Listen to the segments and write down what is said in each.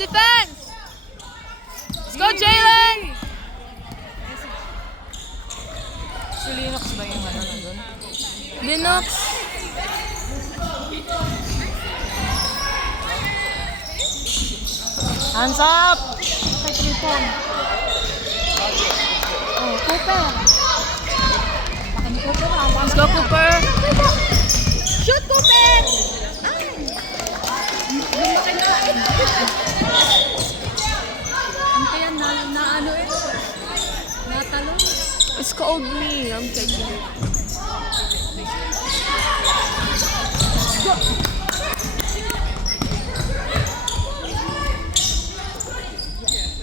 defense! Let's go, Jalen! Si Linux ba yung ano na doon? Linux. Hands up! Kay Tripon. Oh, Cooper. Baka ni Cooper. Let's go, Cooper. Shoot, Cooper! Ay! Lumaki na. Ang kaya na ano eh. Natalo. It's called me. I'm taking it.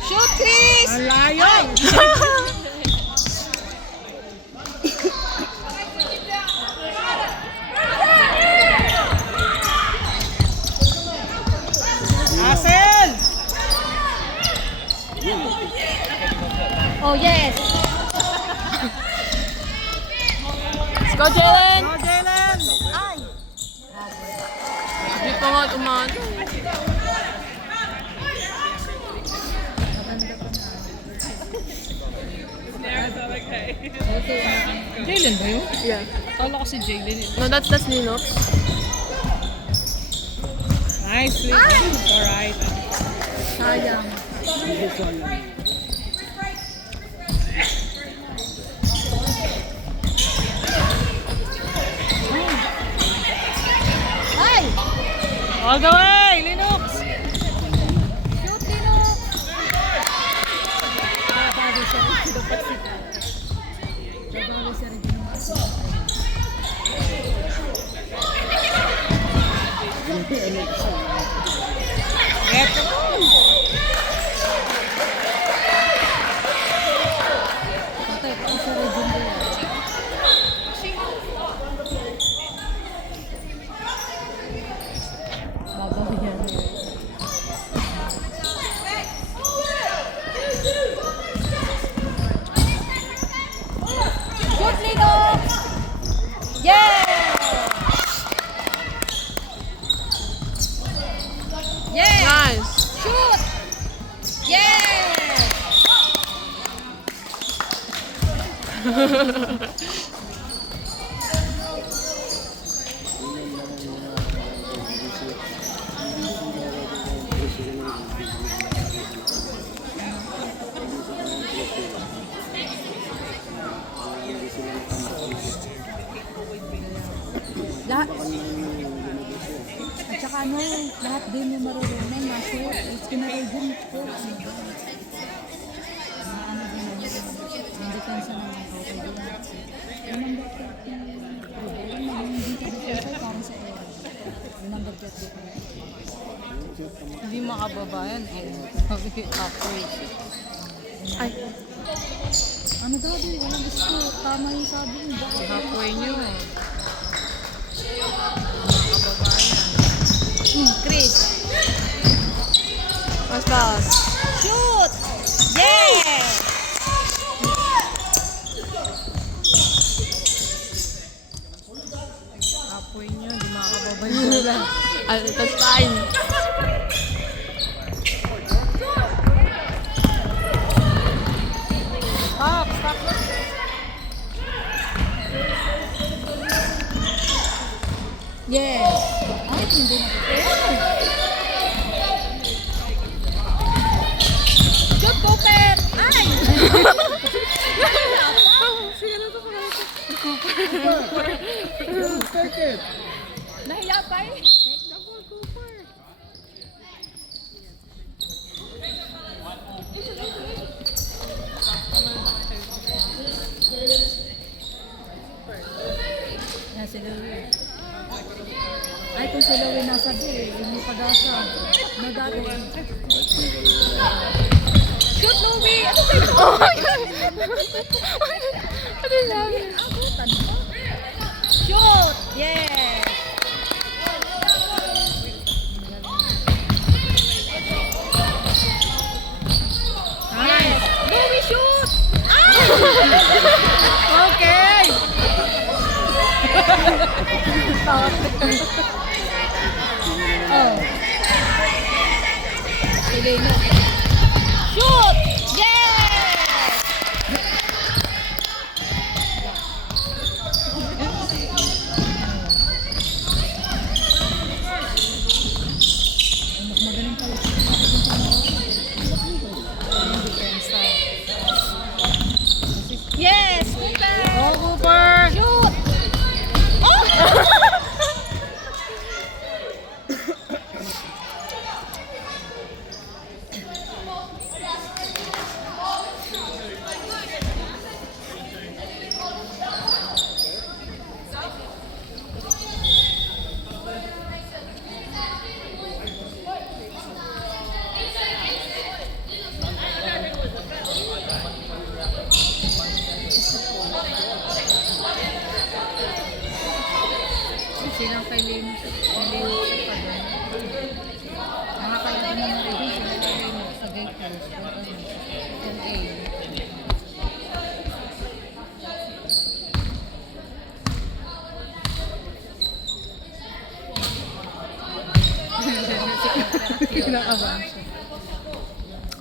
Shoot, Chris! Ang layo! Hassel! Oh, yes. Let's go, Jalen. Go, Jalen! Ay! Hindi pa nga tumaan. Jalen ba yun? Yeah. Kala ko si Jalen. No, that's Linux. Nice, Linux. Alright. Sayang. Ay! All the way, Linux! Shoot, Linux! Bago siya rin dapat si bago siya rin Get the patay pa siya rin din. Babaw yan. Shoot, Linux! Yeah! Yeah! Nice. Shoot! Yeah! Lahat. At saka ano, lahat din yung marunong na shoot. It's pinarol din po. Ano din yung depensa naman ko. Yung number 30. Yung hindi ka depensa parang sa air. Yung number 30. Hindi makababa yan. Halfway. Ay. Ano daddy? Walang gusto. Tama yung sabi mo. Halfway nyo eh. Chris. Mas pass. Shoot! Yeah! Halfway nyo, hindi makakababa nyo. That's fine. Stop! Stop! Yes. Ay, hindi na Shoot, Cooper! Ay! Nahiya pa eh. Take the ball, Cooper. Yan si Louie. Ay, kung si Louie nasa B, hindi pag-asa. Nagagawin. Shoot, Louie! Ano ba ito? Oh my God! Ano sabi? Abutan mo. Shoot! Yes! Yes! Louie, shoot! Okay! Oh. Elena. Shoot! Yes! Mas magaling pala. Yes! Cooper! Oh, Cooper! Shoot! Oh! Silang kay Lennox. Kay Lennox pa doon. Nakakalaban naman rin din sila kay Lennox sa gate post. Yung A. Kinakabahan siya.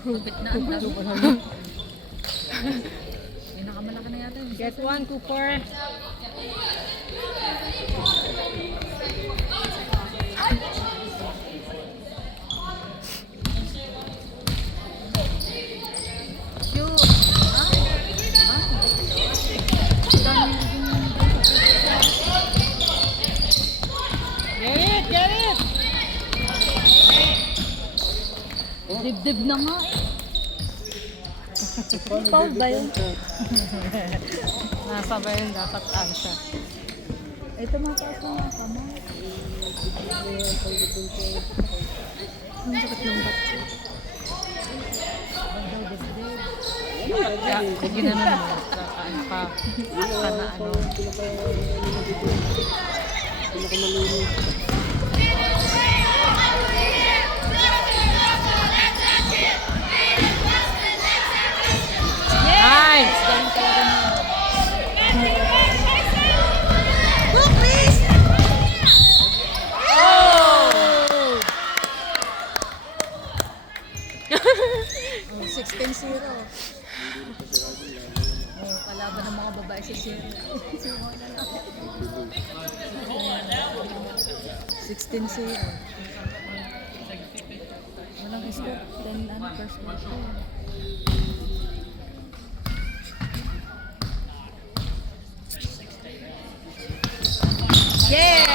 Rupit na ang laro. Pinakamalaki na yata yun. Get one, Cooper. Shoot! Get it! Dibdib na nga eh. Foul ba yun? Nasa ba yun? Dapat ano siya. Ito mga taas na mga kamay. Ang sakit ng bat. Kaya, kung ginanon mo, ano ka na ano. Nice! Galing talaga na. Oh, 16-0. Oh, kalaban ng mga babae si Jerry. 16-0. Walang score. 10 first quarter. Yeah!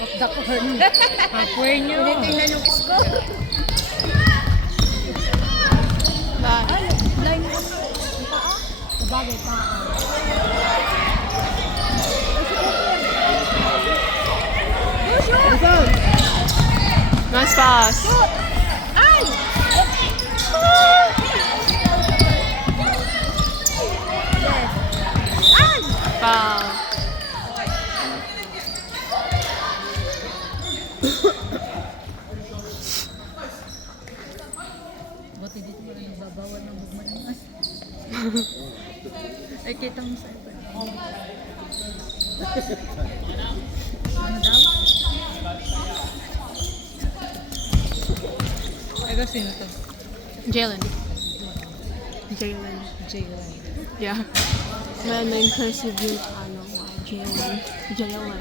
Off the corner. Halfway nyo. Tinitingnan yung score. Ay, line mo. Ang paa? Sabagay, paa. Nice pass. Ay! Ay! Foul. Buti dito wala nagbabawal ng bugman. Ay, kita mo sa iba. Ano daw? Ego, sino to? Jalen. Jalen. Jalen. Yeah. May cursive yung ano, Jalen. Jalen.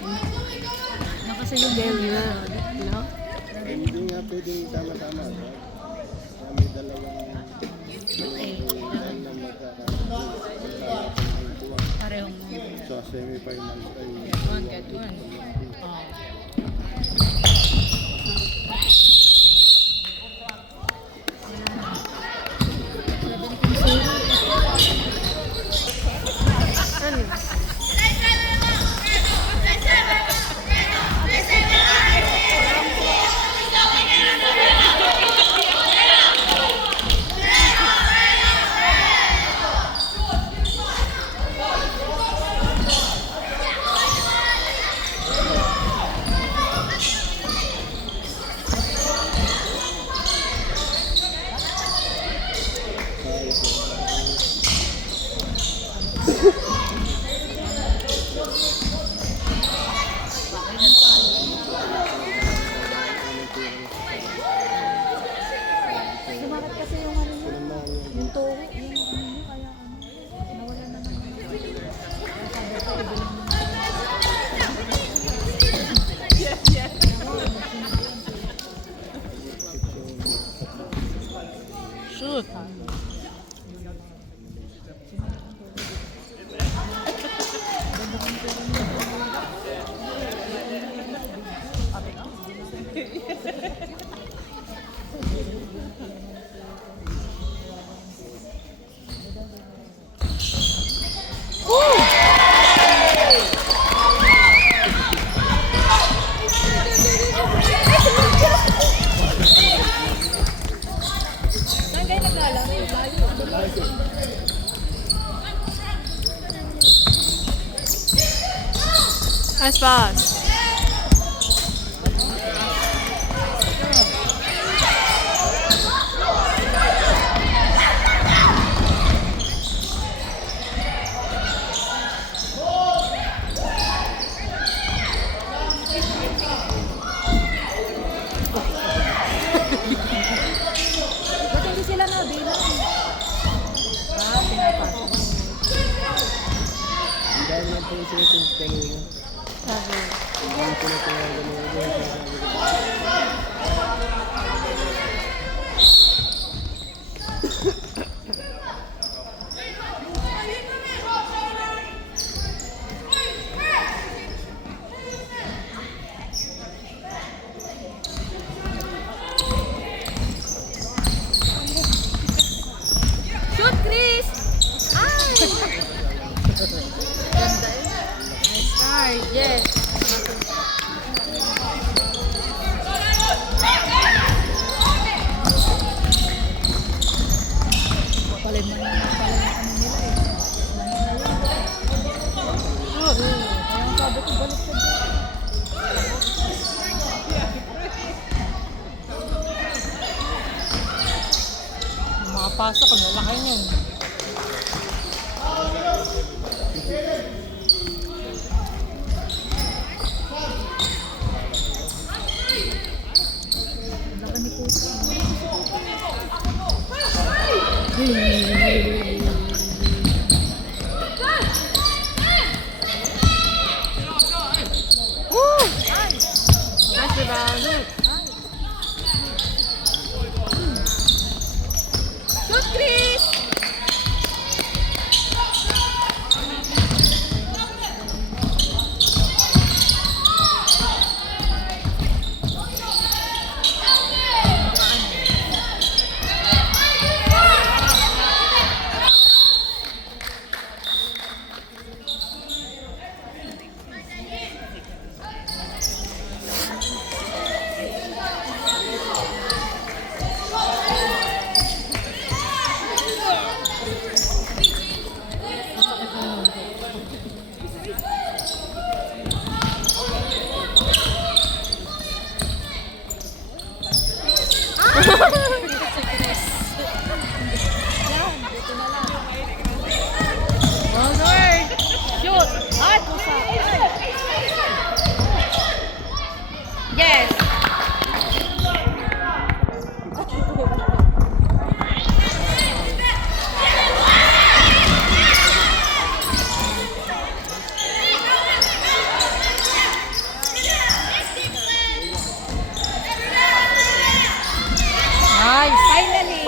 Nakasa yung Jalen. You know? Hindi nga pwedeng tama-tama. Kaya may dalawang na parehong sa semi-finals ay Get one, get one. Ano? Nice pass. Ba't hindi sila nabilang? Pinapasok. Ang dami ng po yung settings kanina. Sabi. Hindi ko na tinawagan mo. Hindi ko na Shoot, Chris! Ay! Nice try. Yes. Paliman na pala yung ano nila eh. Kaya sabi ko balik sa dito. Makapasok, ang lalaki niyan. Ang laki ni Kusa. Nice rebound. Shoot, Chris! Onward. Shoot! Ay, Kusa! Yes. Nice! Finally!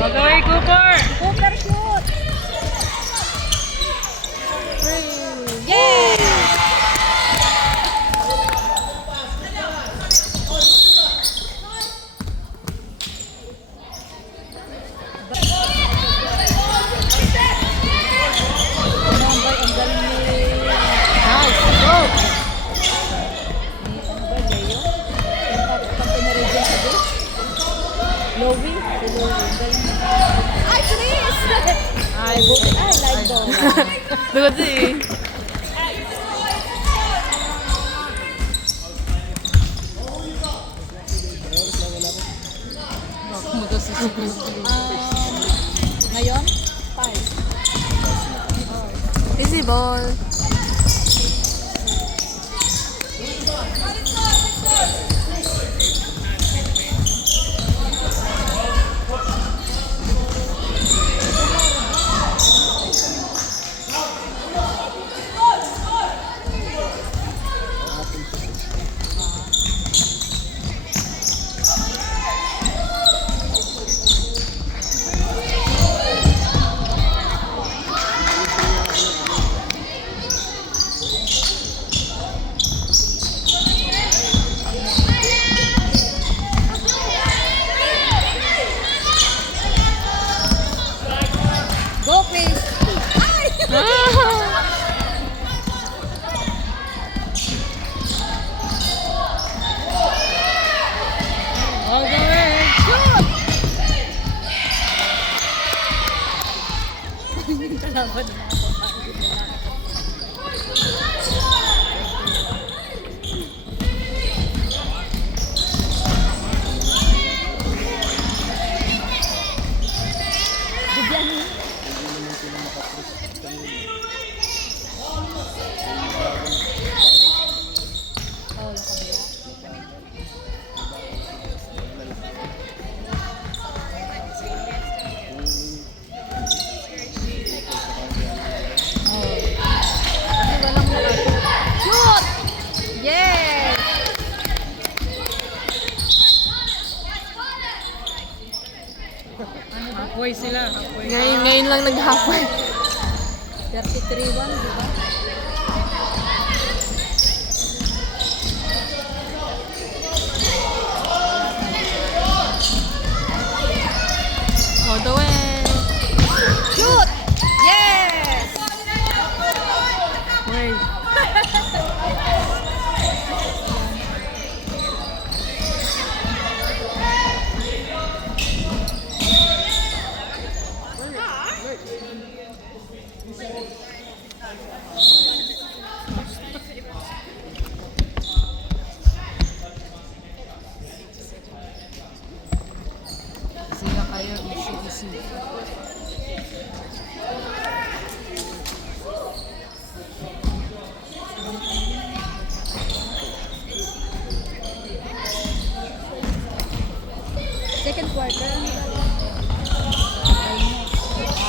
All the way, Cooper. Cooper shoot! Yay! Number, ang galing ni... Nice! Go! Ni ano ba, Leo? Yung pag-pinaregyan sa Diyos? Lowy? Si Lowy. Ang galing ni... Ay, Chris! Ay, buti. Ay, live ball. 누구지? Ngayon? 5. Easy ball. Go, Chris! All the way. Kalaban ng mga babae. Bigyan mo. Hindi naman sila makapress kanina. Oh, nakabila. Oh. Kasi walang shoot! Yes! Halfway sila. Halfway. Ngayon lang nag-halfway. 33-1, di ba? All the way. Shoot! Yes! Wait. Sila kayo, easy. Second quarter.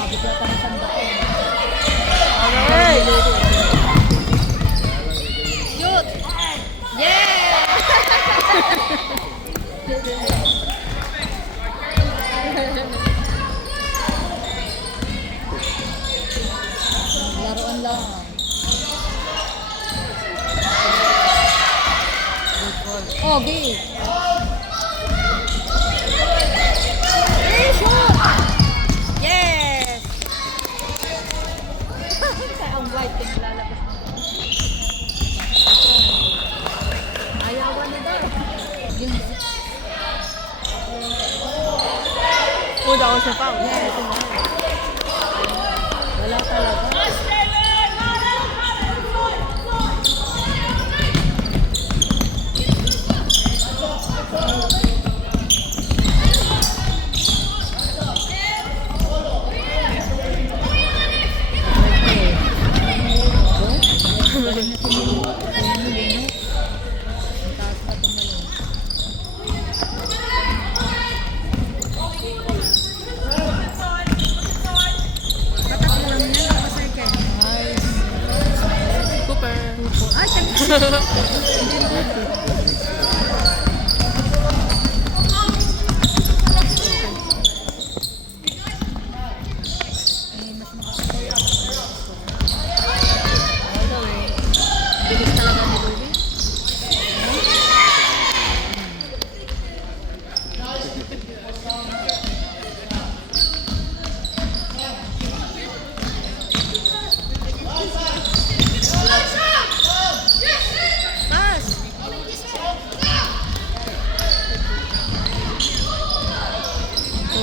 Bigla pa ng sandaan. Shoot! Yeah! Laruan lang. Oh, game. Hey, shoot! Yes! Ang white yung lalabas mo. Ayawan na daw. Yung Oh, that was a foul. yes. Wala talaga. Cooper. Bilis talaga ni Ruby. Pass!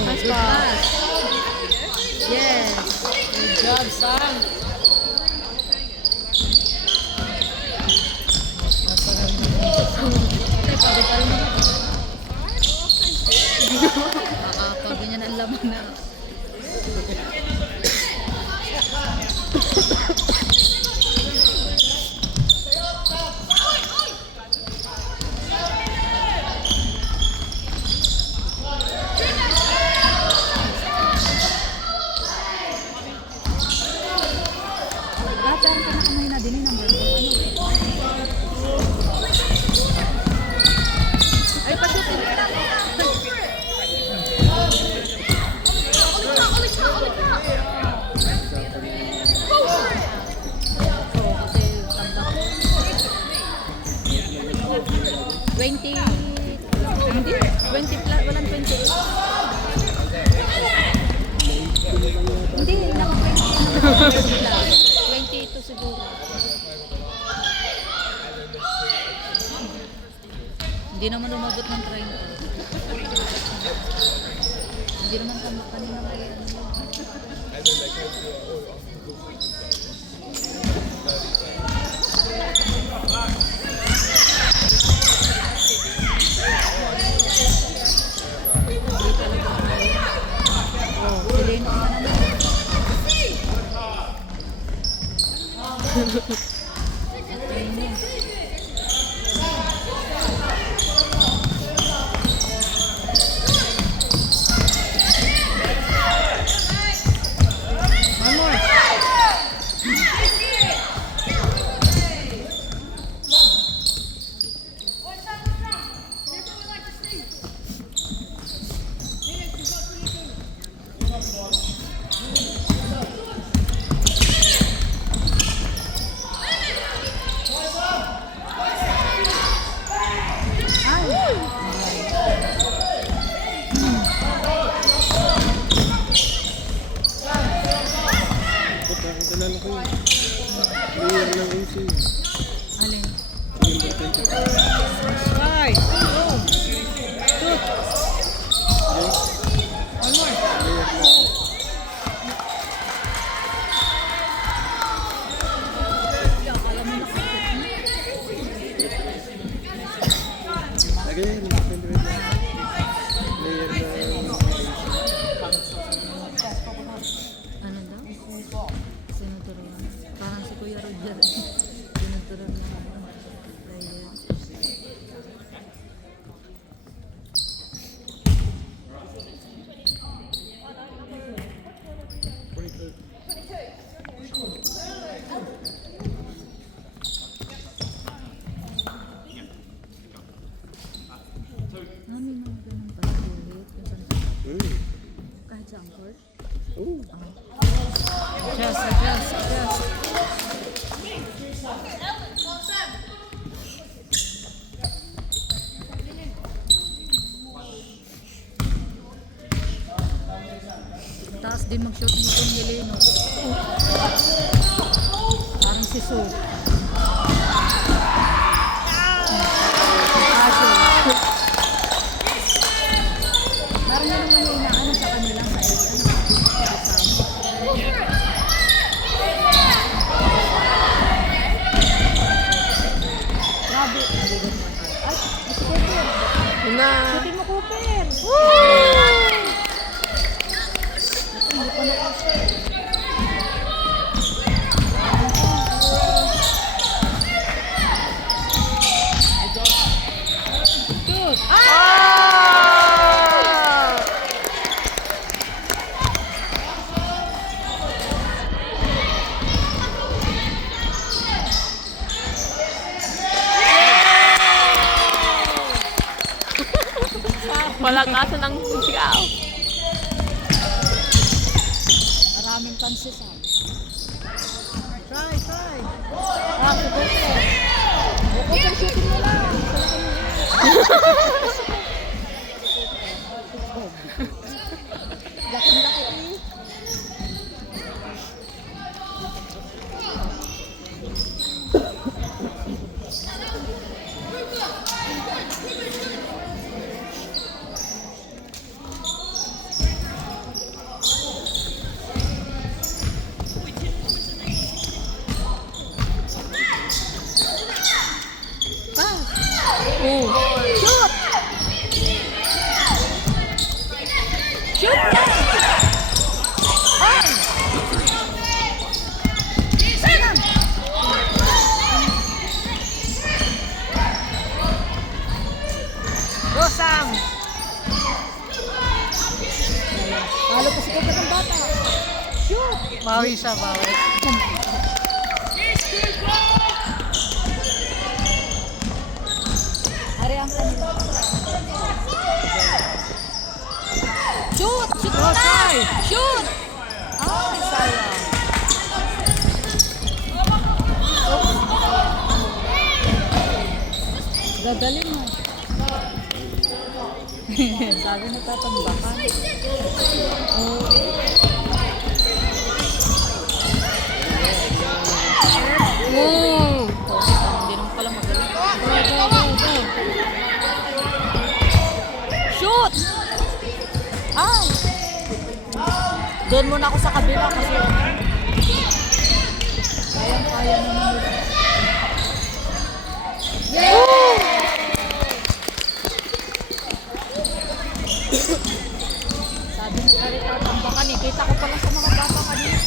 Nice Good pass. pass. Yes. Good job, Sam. Pwede pa rin naman. Nakakaganyan ang laman na. Dapat ka na kamay na din yung number 1. Ay, pa-shootin mo lang. Oo, kasi tanda ko. 20. Hindi, 20 plus, walang 28. Hindi, naka-20 plus. 22 siguro. Hindi naman umabot ng 30. Hindi naman kanina kayo. One more. Kilala ko yun. Player ng AC. Alin? Number 25. Right. Go. Shoot. One more. Player ng again, player ng Ano daw? Sinuturuan. Parang si Kuya Roger. Sinuturuan na player. Namin mga ganun pa ulit. Kahit sa angkor. Oh, Adjust, adjust, adjust. Taas din mag-shoot nito ni Eleno. Parang si Su. Parang yun naman yung inaano sa kanilang sa grabe. Ay, mas Cooper. Shootin mo, Cooper. Shoot. Walang kaso ng sigaw. Maraming pansit ha. Try, try. Ah, si Cooper. Cooper, shootin mo lang. Laki-laki eh. Shoot! Shoot na! Ay! Sana! Go, Sam. Talo ko si Cooper ng bata. Shoot! Bawi siya, bawi. Ari ang kanila. Shoot! Shoot Go, na! try. Shoot! Ay, sayang. Gagaling mo. Sabi na tatambakan. Oo. Hindi naman pala magaling. Shoot! Ah! Doon muna ako sa kabila kasi kayang-kaya naman nila. Sabi ni Ari tatambakan eh. Kita ko pala sa mga bata kanina.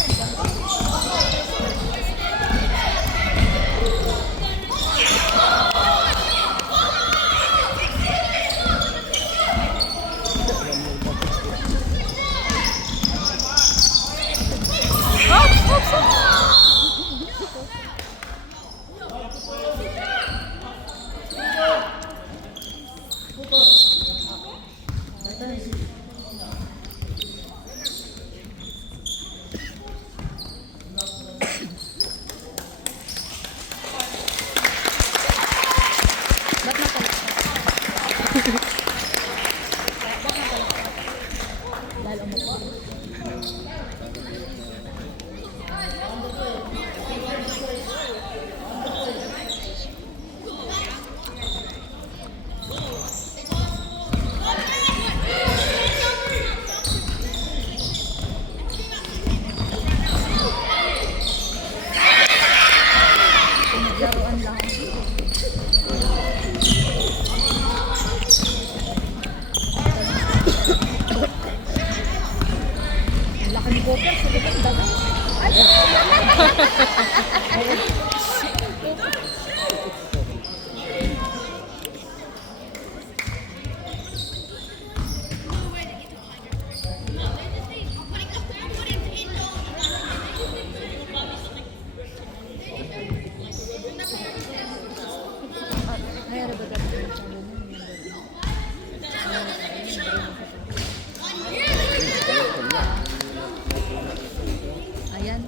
Ayan.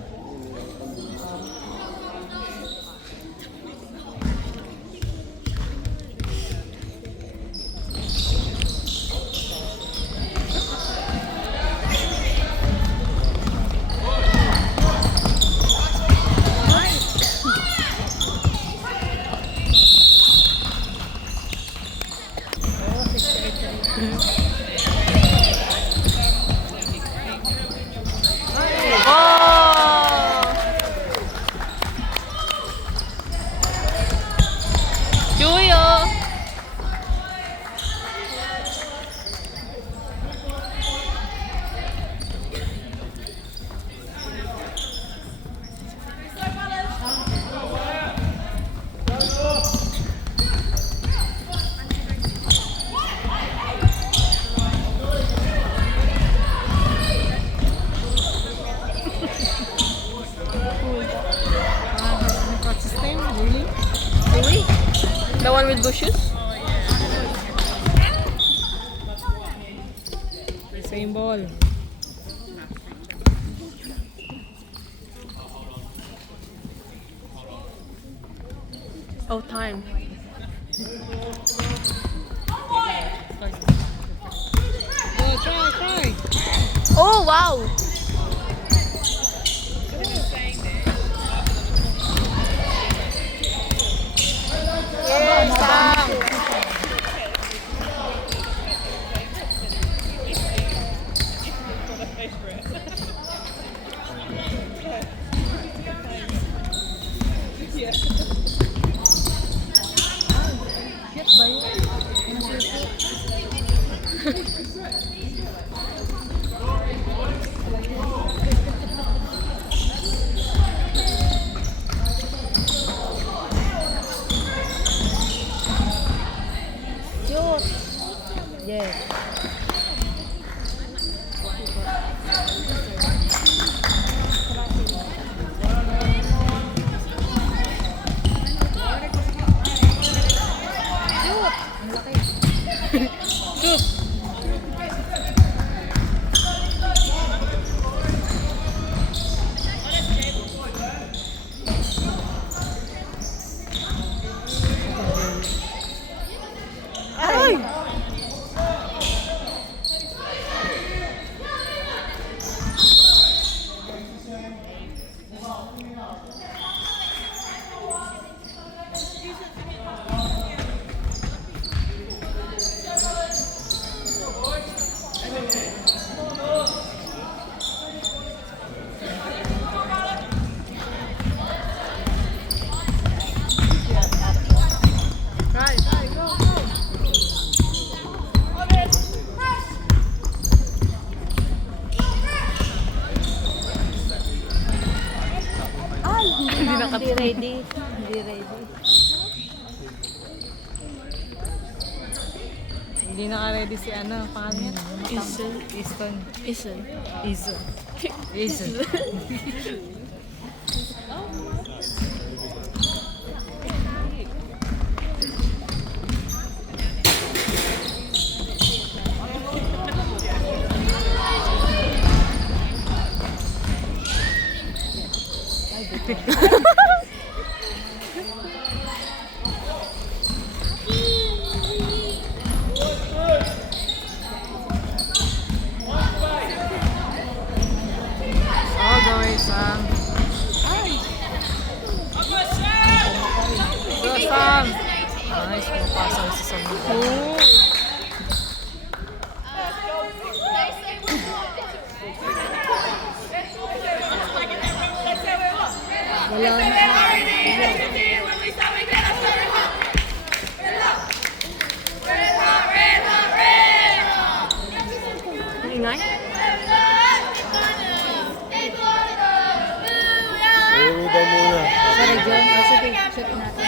Oh! Juyo! What's his name? Really? Louis? The one with bushes? Same ball. Oh, time. Go, try. Oh, wow! Yes, Sam! Cute. Yes. Hindi ready. Hindi ready. Hindi naka-ready si ano, pangalan niya? Isel. Easton. Isel. Easel. Easel. All the way, Sam. Go, Sam. Nice, pumapasok sa Sam. Wala na. Ang ingay? dyan. O sige, shoot natin.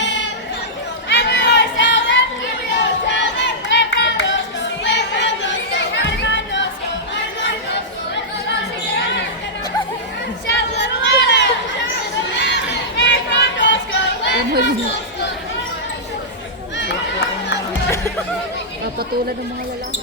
Papatulan ng mga lalaki.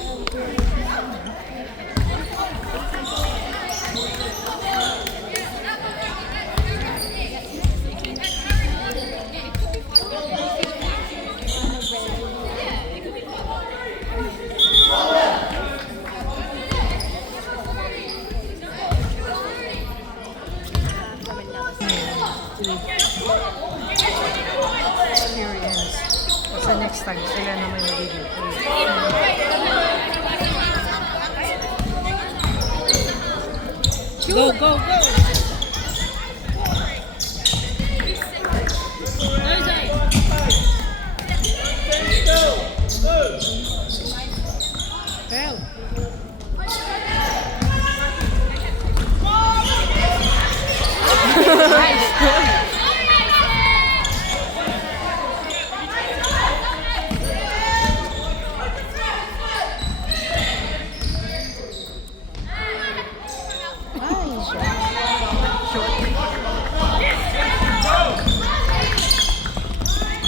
Experience. Kasi next time, sila naman magiging Go, go, go! Help!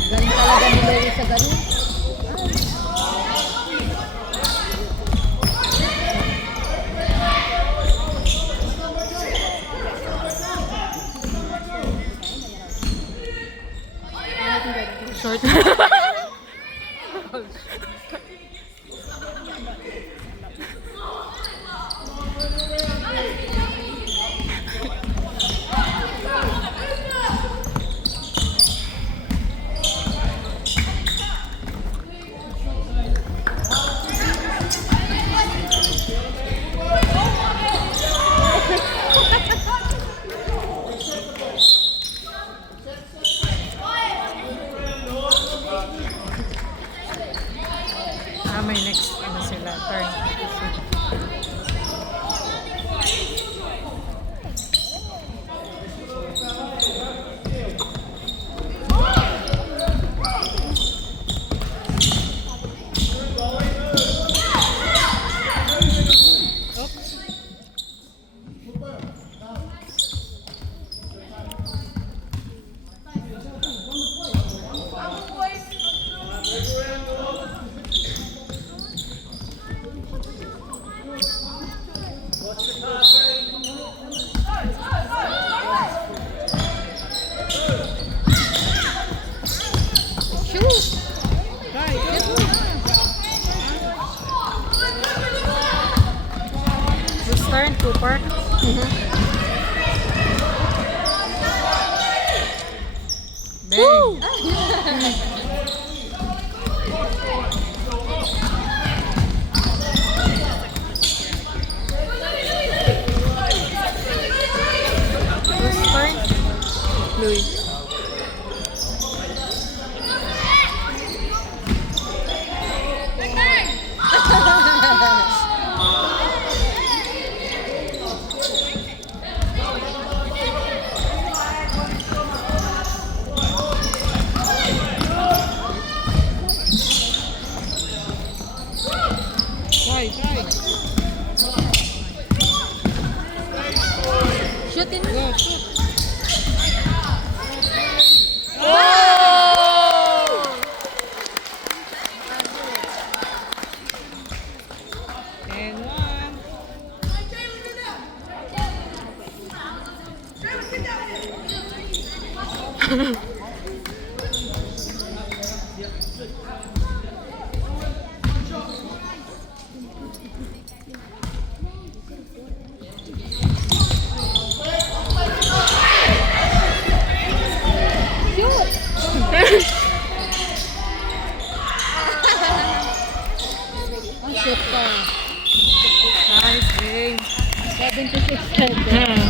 Galing talaga ni Larry sa ganun. short. May next ano sila, turn. Who's turn? Cooper? Dang. Who's turn? Louis. Shoot in. Go, shoot! And one. Ang shoot ka. Nice game. 7 to 6.